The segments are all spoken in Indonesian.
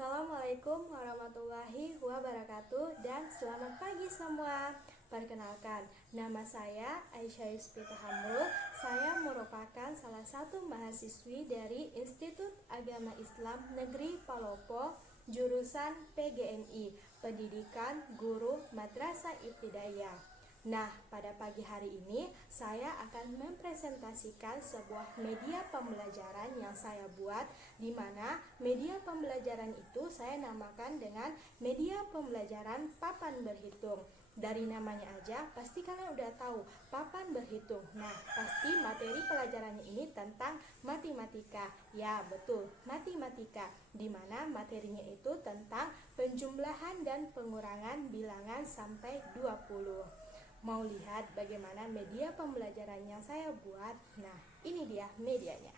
Assalamualaikum warahmatullahi wabarakatuh dan selamat pagi semua. Perkenalkan, nama saya Aisyah Yuspita Hamul. Saya merupakan salah satu mahasiswi dari Institut Agama Islam Negeri Palopo, jurusan PGMI, Pendidikan Guru Madrasah Ibtidaiyah. Nah, pada pagi hari ini saya akan mempresentasikan sebuah media pembelajaran yang saya buat, di mana media pembelajaran itu saya namakan dengan media pembelajaran papan berhitung. Dari namanya aja pasti kalian udah tahu papan berhitung. Nah, pasti materi pelajarannya ini tentang matematika. Ya, betul, matematika, di mana materinya itu tentang penjumlahan dan pengurangan bilangan sampai 20. Mau lihat bagaimana media pembelajaran yang saya buat? Nah, ini dia medianya.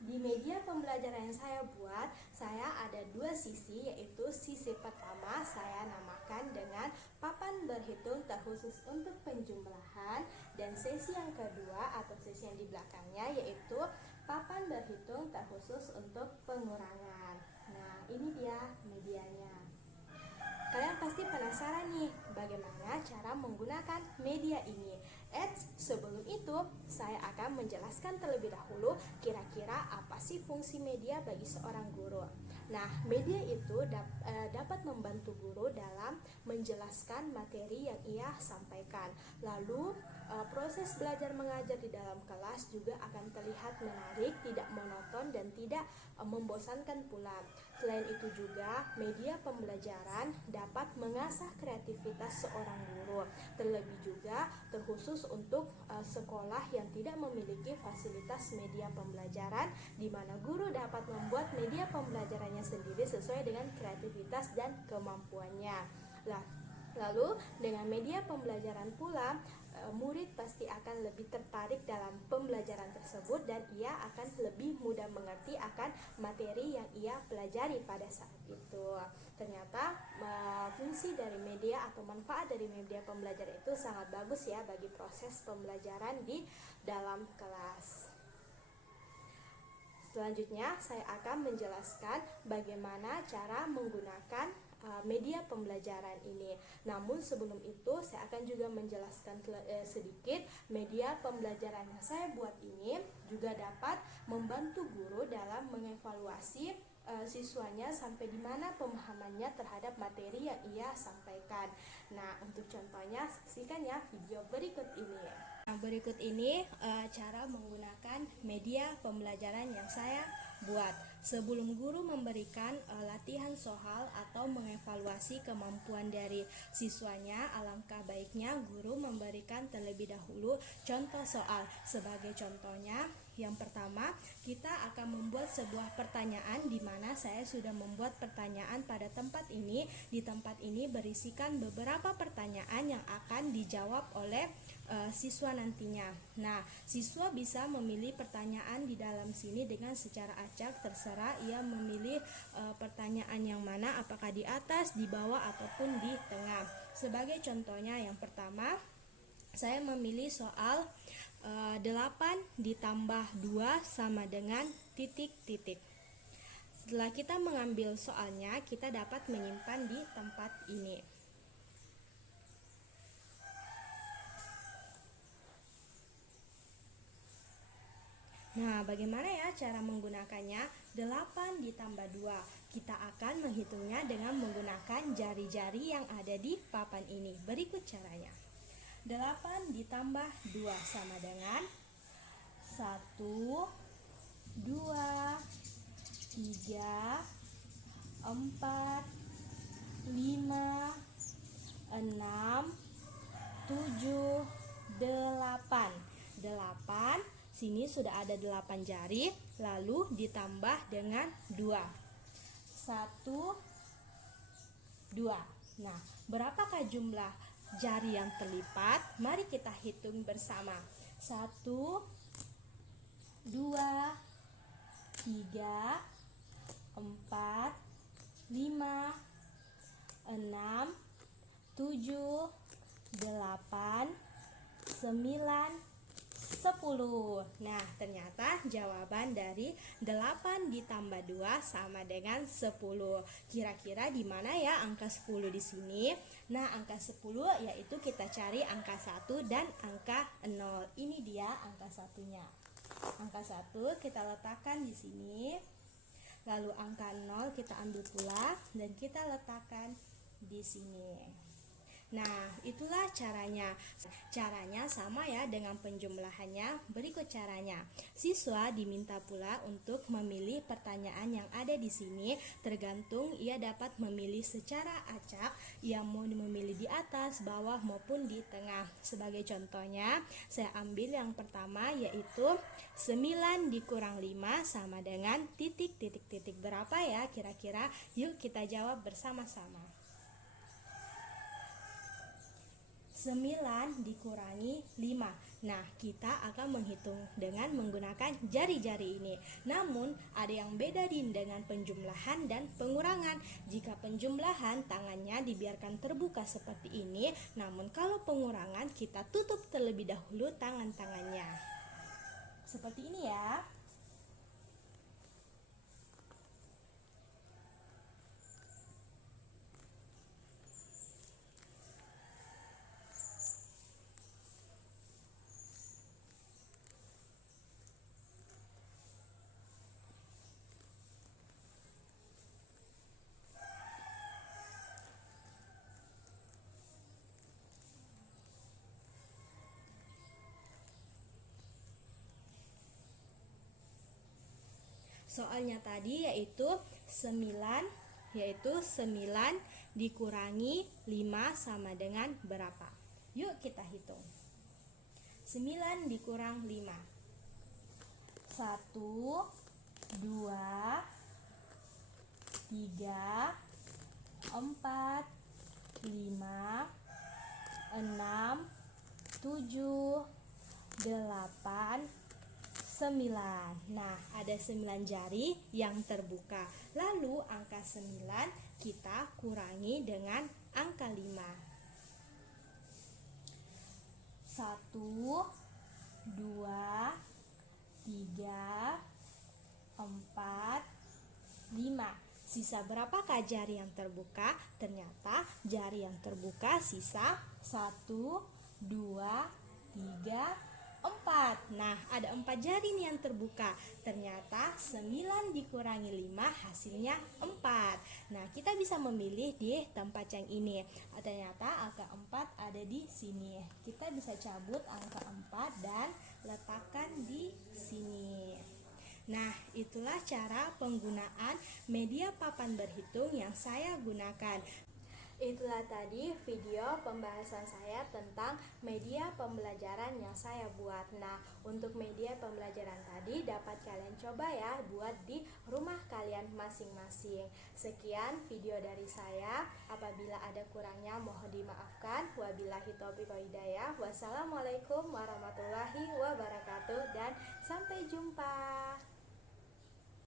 Di media pembelajaran yang saya buat, saya ada dua sisi, yaitu sisi pertama saya namakan dengan papan berhitung terkhusus untuk penjumlahan, dan sesi yang kedua atau sesi yang di belakangnya yaitu papan berhitung terkhusus untuk pengurangan. Nah, ini dia medianya. Kalian pasti penasaran nih, bagaimana cara menggunakan media ini. Sebelum itu, saya akan menjelaskan terlebih dahulu kira-kira apa sih fungsi media bagi seorang guru. Nah, media itu dapat membantu guru dalam menjelaskan materi yang ia sampaikan. Lalu, proses belajar mengajar di dalam kelas juga akan terlihat menarik, tidak monoton, dan tidak membosankan pula. Selain itu juga, media pembelajaran dapat mengasah kreativitas seorang guru. Terlebih juga terkhusus untuk sekolah yang tidak memiliki fasilitas media pembelajaran, di mana guru dapat membuat media pembelajarannya sendiri sesuai dengan kreativitas dan kemampuannya. Lalu dengan media pembelajaran pula, murid pasti akan lebih tertarik dalam pembelajaran tersebut dan ia akan lebih mudah mengerti akan materi yang ia pelajari pada saat itu. Ternyata fungsi dari media atau manfaat dari media pembelajaran itu sangat bagus ya bagi proses pembelajaran di dalam kelas. Selanjutnya saya akan menjelaskan bagaimana cara menggunakan media pembelajaran ini. Namun sebelum itu saya akan juga menjelaskan sedikit media pembelajaran yang saya buat ini juga dapat membantu guru dalam mengevaluasi siswanya sampai di mana pemahamannya terhadap materi yang ia sampaikan. Nah, untuk contohnya saksikan ya video berikut ini. Nah, berikut ini cara menggunakan media pembelajaran yang saya buat. Sebelum guru memberikan latihan soal atau mengevaluasi kemampuan dari siswanya, alangkah baiknya guru memberikan terlebih dahulu contoh soal. Sebagai contohnya, yang pertama, kita akan membuat sebuah pertanyaan di mana saya sudah membuat pertanyaan pada tempat ini. Di tempat ini berisikan beberapa pertanyaan yang akan dijawab oleh siswa nantinya. Nah, siswa bisa memilih pertanyaan di dalam sini dengan secara acak, terserah ia memilih pertanyaan yang mana, apakah di atas, di bawah, ataupun di tengah. Sebagai contohnya yang pertama, saya memilih soal 8 ditambah 2 sama dengan titik-titik. Setelah kita mengambil soalnya, kita dapat menyimpan di tempat ini. Nah, bagaimana ya cara menggunakannya? 8 ditambah 2. Kita akan menghitungnya dengan menggunakan jari-jari yang ada di papan ini. Berikut caranya. 8 ditambah 2 sama dengan 1, 2, 3, 4, 5, 6, 7, 8. 8, sini sudah ada 8 jari, lalu ditambah dengan 2. 1, 2. Nah, berapakah jumlah jari yang terlipat? Mari kita hitung bersama. 1, 2, 3, 4, 5, 6, 7, 8, 9, 10. Nah, ternyata jawaban dari 8 ditambah 2 sama dengan 10. Kira-kira di mana ya angka 10 di sini? Nah, angka 10 yaitu kita cari angka 1 dan angka 0. Ini dia angka satunya. Angka 1 kita letakkan di sini. Lalu angka 0 kita ambil pula dan kita letakkan di sini. Nah, itulah caranya. Caranya sama ya dengan penjumlahannya. Berikut caranya. Siswa diminta pula untuk memilih pertanyaan yang ada di sini. Tergantung ia dapat memilih secara acak. Ia mau memilih di atas, bawah maupun di tengah. Sebagai contohnya, saya ambil yang pertama yaitu 9 dikurang 5 sama dengan titik-titik-titik. Berapa ya kira-kira? Yuk kita jawab bersama-sama. 9 dikurangi 5. Nah, kita akan menghitung dengan menggunakan jari-jari ini. Namun, ada yang beda dengan penjumlahan dan pengurangan. Jika penjumlahan, tangannya dibiarkan terbuka seperti ini. Namun, kalau pengurangan, kita tutup terlebih dahulu tangan-tangannya. Seperti ini ya. Soalnya tadi yaitu 9 dikurangi 5 sama dengan berapa? Yuk kita hitung. 9 dikurang 5. 1 2 3 4 5 6 7 8 9. Nah, ada 9 jari yang terbuka. Lalu angka 9 kita kurangi dengan angka 5. 1 2 3 4 5. Sisa berapakah jari yang terbuka? Ternyata jari yang terbuka sisa 1 2 3 4. Nah, ada 4 jari nih yang terbuka. Ternyata 9 dikurangi 5 hasilnya 4. Nah, kita bisa memilih di tempat yang ini. Ternyata angka 4 ada di sini. Kita bisa cabut angka 4 dan letakkan di sini. Nah, itulah cara penggunaan media papan berhitung yang saya gunakan. Itulah tadi video pembahasan saya tentang media pembelajaran yang saya buat. Nah, untuk media pembelajaran tadi dapat kalian coba ya buat di rumah kalian masing-masing. Sekian video dari saya. Apabila ada kurangnya mohon dimaafkan. Wabillahi taufiq wal hidayah. Wassalamualaikum warahmatullahi wabarakatuh dan sampai jumpa.